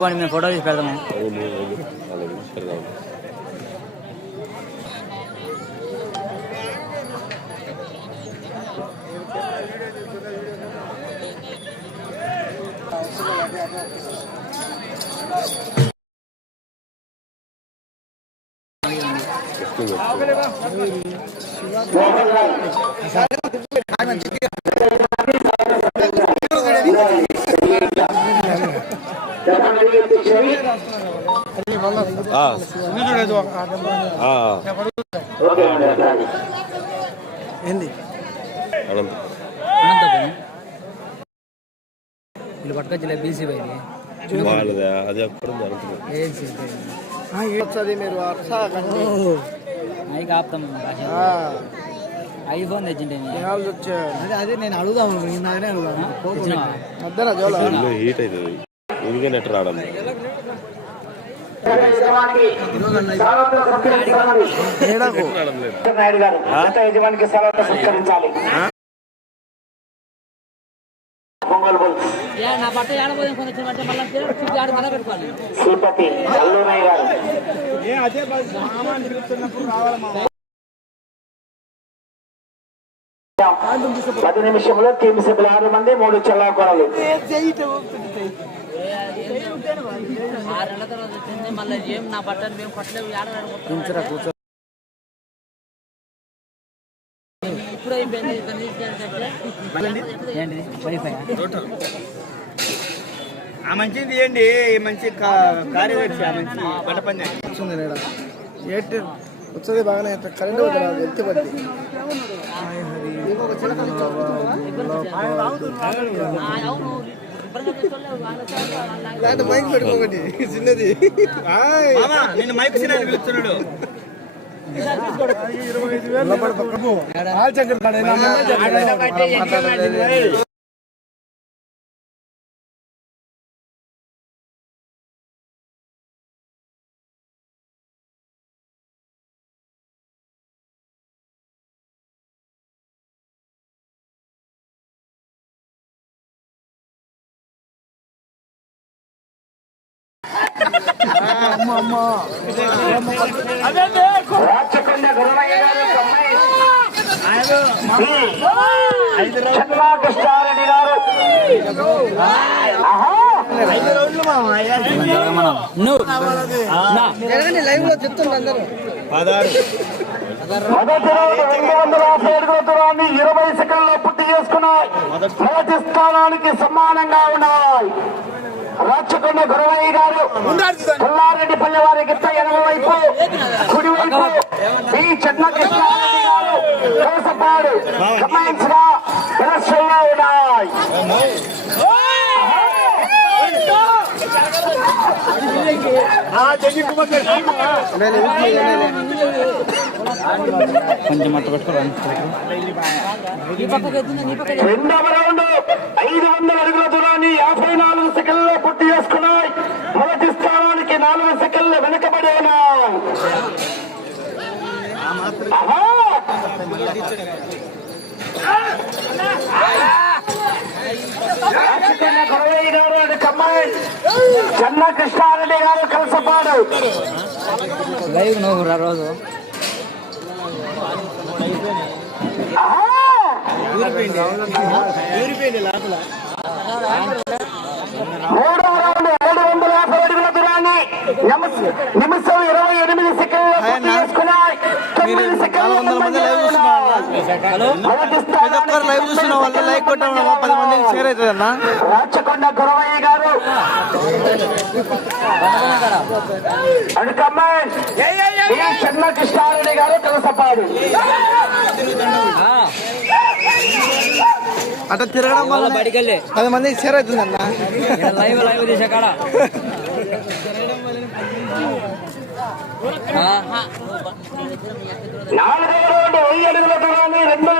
పోనీ మేము ఫోటో తీసి పెడదాము అవును అవును అలాగే పెడదాం ఆ. ఆ, ఆ. ఏంది వీళ్ళు పట్టుకొచ్చి బీసీ పోయింది వాళ్ళదా అది ఏసీ వస్తుంది మీరు? మైక్ ఆపుతాం ఐఫోన్ తెచ్చింటే అదే నేను అడుగుదాం అడుగుదాం హీట్ అవుతుంది నెట్ రావడం. యజమానికి సత్కరించాలి శ్రీపతి గారు పది నిమిషంలో టీం సభ్యులు ఆరు మంది మూడు చెల్లాకొరలు. ఆరు నెలల తర్వాత వచ్చింది మళ్ళీ ఏం నా బట్టలు మేము పట్టలేవు ఇప్పుడు అయిపోయింది ఆ మంచిది తీయండి ఈ మంచి కార్యదర్శి ఆ మంచి పంట పని ఏంటి? వచ్చేది బాగానే కరెంట్ పోతుంది ఎత్తి పడి అవును చిన్న మైక్ పెట్టుకోకండి చిన్నది మామా నిన్ను మైక్ సినిమా పిలుస్తున్నాడు ఆల్చంకర్ రాచకొండ గురవయ్య గారు అమ్మాయి గారు మొదటి రెండు వందల యాభై దూరాన్ని ఇరవై సెకండ్లో పూర్తి చేసుకున్నాయి మొదటి స్థానానికి సమానంగా ఉన్నాయి రాచకొండ గురవయ్య గారు. పుల్లారెడ్డిపల్లి వారి గిత్త ఎడమ వైపు. కుడి వైపు. బి చెన్నకృష్ణారెడ్డి గారు. గా ప్రదర్శనలో ఉన్నాయి. కొంచెం మట్టు పెట్టుకోవాలి రెండవ రౌండ్ ఐదు వందల అడుగుల దూరాన్ని యాభై నాలుగు సెకండ్లో పూర్తి చేసుకున్నాయి మొదటి స్థానానికి నాలుగు సెకండ్లు వెనుకబడి ఉన్నాయి ఆహా! రాచకొండ గురవయ్య గారు అది కమ్మాయి. చెన్న కృష్ణారెడ్డి గారు కలసపాడు. లైవ్ నువ్వు రోజు. ఆహా! మూడో రౌండ్ ఏడు వందల యాభై అడుగుల దూరాన్ని నిమిష- నిమిషం ఇరవై ఎనిమిది సెకండ్లు పూర్తి చేసుకున్నాయి. తొమ్మిది సెకండ్లు ముందంజలో ఉన్నాయి. మొదటి స్థానానికి లైవ్ చూస్తున్న వాళ్ళు లైక్ కొట్టడం పది మందికి షేర్ అవుతుంది అన్న. రాచకొండ గురవయ్య గారు అడుకమ్మాయి చెన్న కృష్ణారెడ్డి గారు కలసపాడు అట్లా తిరగడం వల్ల బయటికి వెళ్ళి పది మందికి షేర్ అవుతుంది అన్న. లైవ్ లైవ్ తీసే కాడ. నాలుగవ రౌండ్ వెయ్యి అడుగుల దూరాన్ని రెండు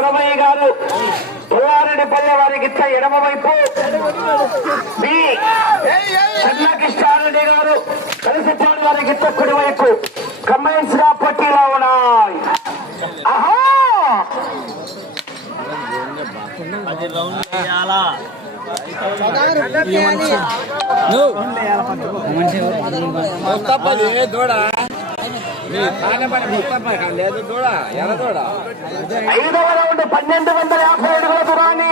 గురవయ్య గారు. పుల్లారెడ్డి పల్లె వారికి ఇట్ల ఎడమ వైపు. బి చెన్నకృష్ణారెడ్డి గారు కలిసిపాడు వారికి ఇట్ల కుడి వైపు. కమెంట్స్గా పోటీలో ఉన్నాయి ఆహా ఐదవ రౌండ్ పన్నెండు వందల యాభై అడుగుల దూరాన్ని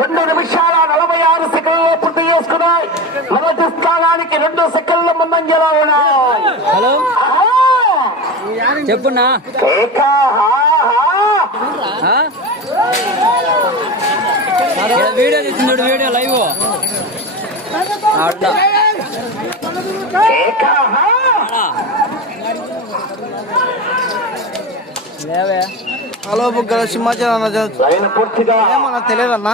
రెండు నిమిషాల నలభై ఆరు సెకండ్లు పూర్తి చేసుకున్నాయి మొదటి స్థానానికి రెండు సెకండ్ల ముందంజలో ఉన్నాయి హలో ఆహా! చెప్పున్నా. వీడియో తీస్తున్నాడు వీడియో లైవ్. కేకా, హా. లేవే హలో బుగ్గల సింహాచలం ఏమన్నా తెలియదన్నా?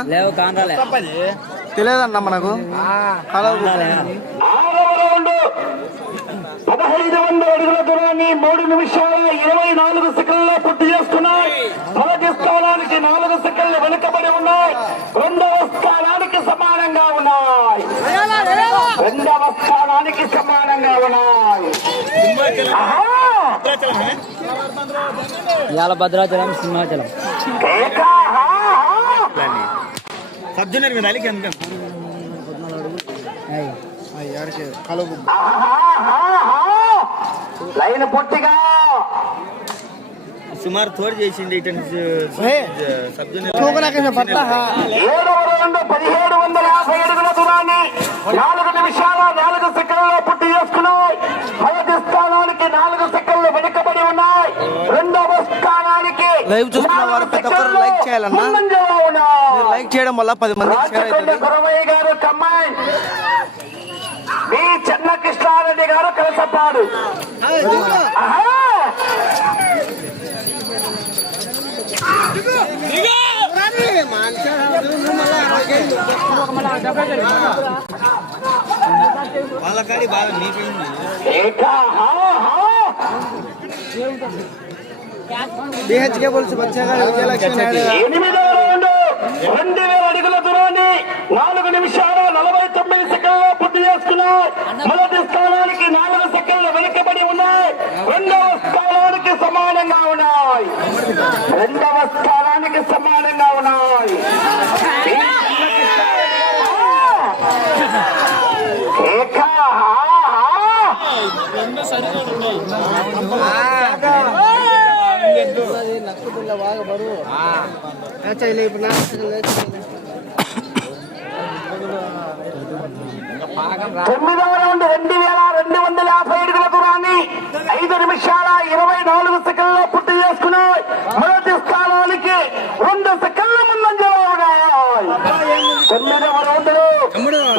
తెలియదన్నా మనకు? హలో పదహైదు వందల అడుగుల దూరాన్ని మూడు నిమిషాల ఇరవై నాలుగు సెకండ్లో పూర్తి చేసుకున్నాయి మొదటి స్థానానికి నాలుగు సెకండ్లు వెనుకబడి ఉన్నాయి. రెండవ స్థానానికి సమానంగా ఉన్నాయి. రెండవ స్థానానికి సమానంగా ఉన్నాయి! ఇవాళ భద్రాచలం సింహాచలం. కేకా, హా, హా. సబ్ జూనియర్ మీద అలికి ఎంత! లైన్ పూర్తిగా! సుమారు తోడు చేసిండి ఇటు పదిహేడు వందల యాభై అడుగుల దూరాన్ని నాలుగు నిమిషాల నాలుగు చేసుకున్నాయి మొదటి స్థానానికి నాలుగు సెకండ్లు వెనుకబడి ఉన్నాయి రెండవ స్థానానికి లైవ్ చూస్తున్న వారు ప్రతి ఒక్కరు లైక్ చేయాలన్నా. మీరు లైక్ చేయడం వల్ల పది మందికి షేర్ అవుతుంది. గురవయ్య గారు కమ్మాయి మీ చెన్నకృష్ణారెడ్డి గారు కలిసప్పాడు ఆహా! వాళ్ళకాడి బాగా మీపోయింది ఏకా, హా, ఎనిమిదవ రెండు వేల అడుగుల దూరాన్ని నాలుగు నిమిషాల నలభై తొమ్మిది సెకండ్ల పూర్తి చేసుకున్నాయి మొదటి స్థానానికి నాలుగు సెకండ్లు వెనుకబడి ఉన్నాయి. రెండవ స్థానానికి సమానంగా ఉన్నాయి. రెండవ స్థానానికి సమానంగా ఉన్నాయి ఏకా, హా, హా. చేయలే ఇప్పుడు తొమ్మిదవ రౌండ్ రెండు వేల రెండు వందల యాభై అడుగుల దూరాన్ని ఐదు నిమిషాల ఇరవై నాలుగు సెకండ్లో పూర్తి చేసుకున్నాయి. మొదటి స్థానానికి రెండు సెకండ్ల ముందంజలో ఉన్నాయి. తొమ్మిదవ రౌండ్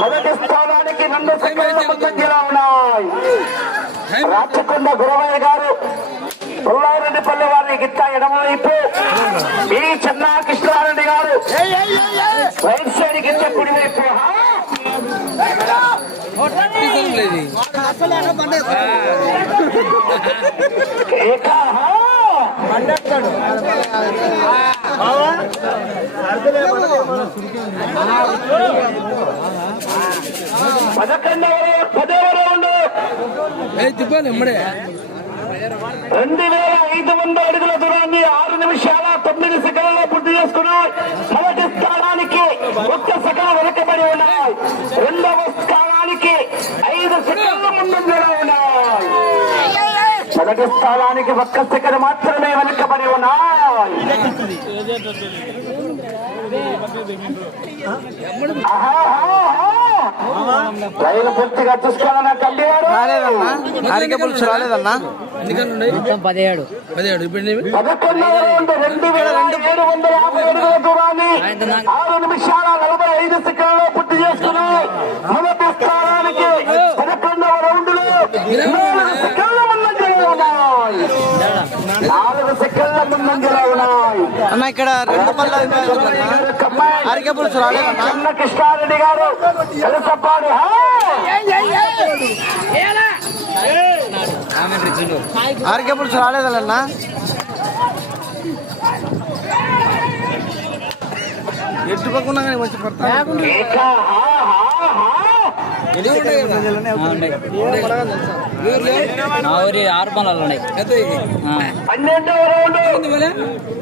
మొదటి స్థానానికి రెండు సెకండ్ల ముందంజలో ఉన్నాయి. రాచకొండ గురవయ్య గారు పుల్లారెడ్డిపల్లి వారిని గిట్ట ఎడమవైపు. గారు రైట్ సైడ్ గిట్ట కుడివైపు ఏకా పదకొండవ పదవ రౌండ్ రెండు వేల ఐదు వందల అడుగుల దూరాన్ని ఆరు నిమిషాల తొమ్మిది సెకండ్ చేసుకున్నాయి. మొదటి స్థానానికి ఒక్క సెకండ్ వెనుకబడి ఉన్నాయి. రెండవ స్థానానికి ఐదు సెకండ్ల ముందంజలో ఉన్నాయి. మొదటి స్థానానికి ఒక్క సెకండ్ మాత్రమే వెనుకబడి ఉన్నాయి. ఆహాహా. రైలు పూర్తిగా చూసుకోవాలన్నా తల్లి గారు రాలేదన్నా? అరికె పులుసు రాలేదన్నా? మొత్తం పదిహేడు. పదకొండవ రౌండ్ రెండు వేల ఏడు వందల యాభై అడుగుల దూరాన్ని ఆరు నిమిషాల నలభై ఐదు సెకండ్లో పూర్తి చేసుకున్నాయి మొదటి స్థానానికి పదకొండవ రౌండ్లో నాలుగు సెకండ్ల ముందంజలో ఉన్నాయి. నాలుగు సెకండ్ల ముందంజలో ఉన్నాయి. అన్న ఇక్కడ రెండు పళ్ళ అరికె పులుసు రాలేదన్నా? కృష్ణారెడ్డి గారు. తెలుసప్పాడు. పులుసు రాలేదన్నా ఎట్టు పక్కన కానీ మంచి పడతా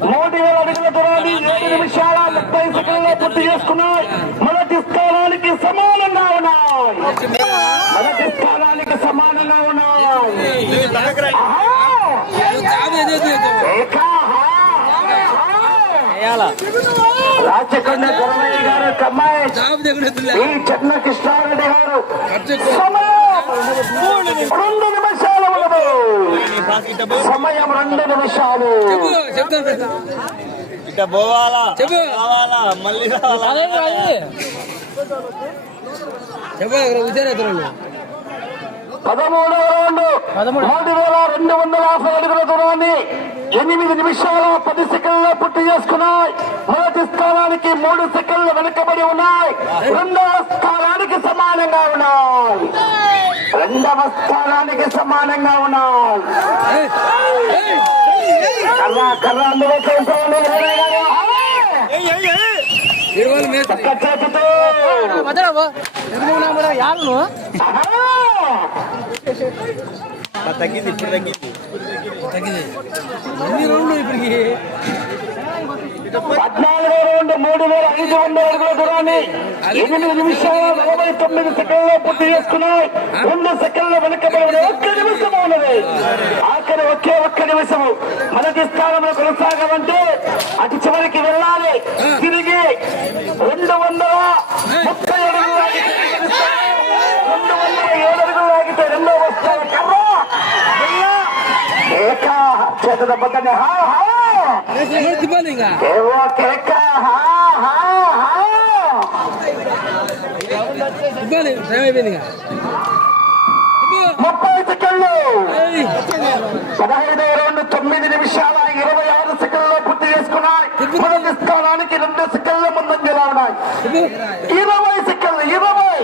మూడు వేల అడుగుల దూరాన్ని ఏడు నిమిషాల ముప్పై సెకండ్లో పూర్తి చేసుకున్నాయి. మొదటి స్థానానికి సమానంగా ఉన్నాయి మొదటి స్థానానికి సమానంగా ఉన్నాయి రాచకొండ గురవయ్య గారు కమ్మాయి. ఈ చెన్న కృష్ణారెడ్డి గారు. సమయం రెండు నిమిషాలు. సమయం రెండు నిమిషాలు. పోవాలా? మళ్ళీ పదమూడవ రౌండ్. మూడు వేల రెండు వందల యాభై అడుగుల దూరాన్ని ఎనిమిది నిమిషాల పది సెకండ్ల పూర్తి చేసుకున్నాయి. మొదటి స్థానానికి మూడు సెకండ్లు వెనుకబడి ఉన్నాయి. రెండవ స్థానానికి సమానంగా ఉన్నాయి. రెండవ స్థానానికి సమానంగా ఉన్నాయి. కర్ర కర్ర అందులో చేతితో. యాళ్ళు ఆహా! తగ్గింది ఇప్పుడు తగ్గింది. పద్నాలుగో రౌండ్ మూడు వేల ఐదు వందల అడుగుల దూరాన్ని ఎనిమిది నిమిషాల నలభై తొమ్మిది సెకండ్లో పూర్తి చేసుకున్నాయి. రెండు సెకండ్ల వెనుకబడి ఒక్క నిమిషం ఉన్నది. ఆఖరి ఒకే ఒక్క నిమిషము. మొదటి స్థానంలో కొనసాగమంటే అటు చివరికి వెళ్ళాలి. తిరిగి రెండు వందల ముప్పై అడుగులు రెండు వందల ఏడు అడుగులు లాగితే రెండో వస్తాయి కర్ర. చేత దెబ్బతని హా హా. ముప్పై సెకండ్లు పదహైదో రెండు తొమ్మిది నిమిషాల ఇరవై ఆరు సెకండ్లో పూర్తి చేసుకున్నాయి మొదటి స్థానానికి రెండు సెకండ్ల ముందంజలా ఉన్నాయి ఇరవై సెకండ్లు ఇరవై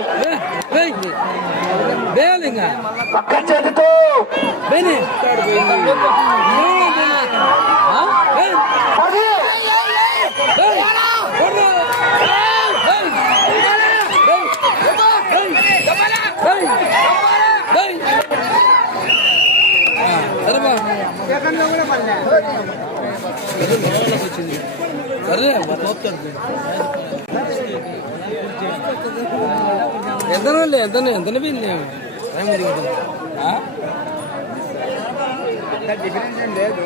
పక్క చేతితో పది ఎంతనో ఎంతనో ఎంతనే పోయింది డిఫరెన్స్ ఏం లేదు.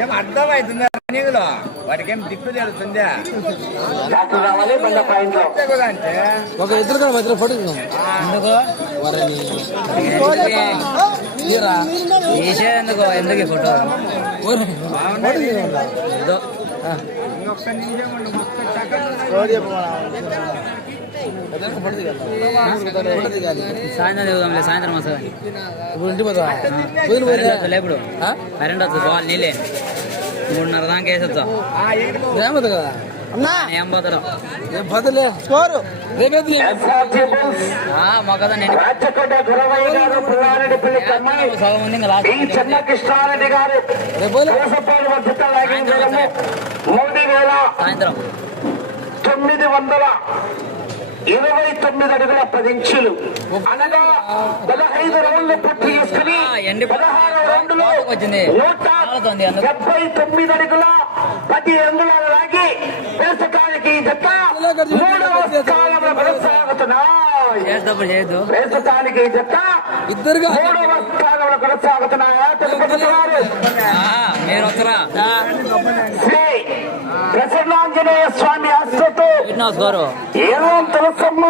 ఏం అర్థమవుతుందా రన్నింగ్లో వాటికి ఏం దిక్కు తెలుస్తుందా అంటే. ఒక ఇద్దరు మధ్యలో ఫోటో తీరా తీసేందుకు ఎందుకు ఈ ఫోటో ఏదో ఇంకొక నిమిషం ఉండు మొత్తం చక్కగా సాయంత్రం దిగుదాంలే సాయంత్రం వస్తుంది ఇప్పుడు ఇంటి పోతావా వదిలి కరెంట్ పోయినా వస్తుంది ఇప్పుడు కరెంట్ వస్తుంది పోవాలి నీళ్ళే మూడున్నర దాకా వేసొచ్చా ఏమవుతుంది కదా అన్నా ఏం స్కోరు. రేపేది సగం ఉంది సాయంత్రం తొమ్మిది వందల ఇరవై తొమ్మిది అడుగుల పది ఇంచులు. అనగా పదహైదు రౌండ్లు పూర్తి చేసుకుని పదహారు రౌండ్లు. నూట అందుకు. డెబ్బై తొమ్మిది అడుగుల పది అంగుళాలు లాగి ఈ జత మూడవ స్థానంలో కొనసాగుతున్నాయి. ఈ జత ఇద్దరుగా. మూడవ స్థానంలో కొనసాగుతున్నాయా. తెలుపుతున్నారు ఆ, మీరు వస్తారా శ్రీ ప్రసన్నాంజనేయ స్వామి ఆశ్రతో తులసమ్మ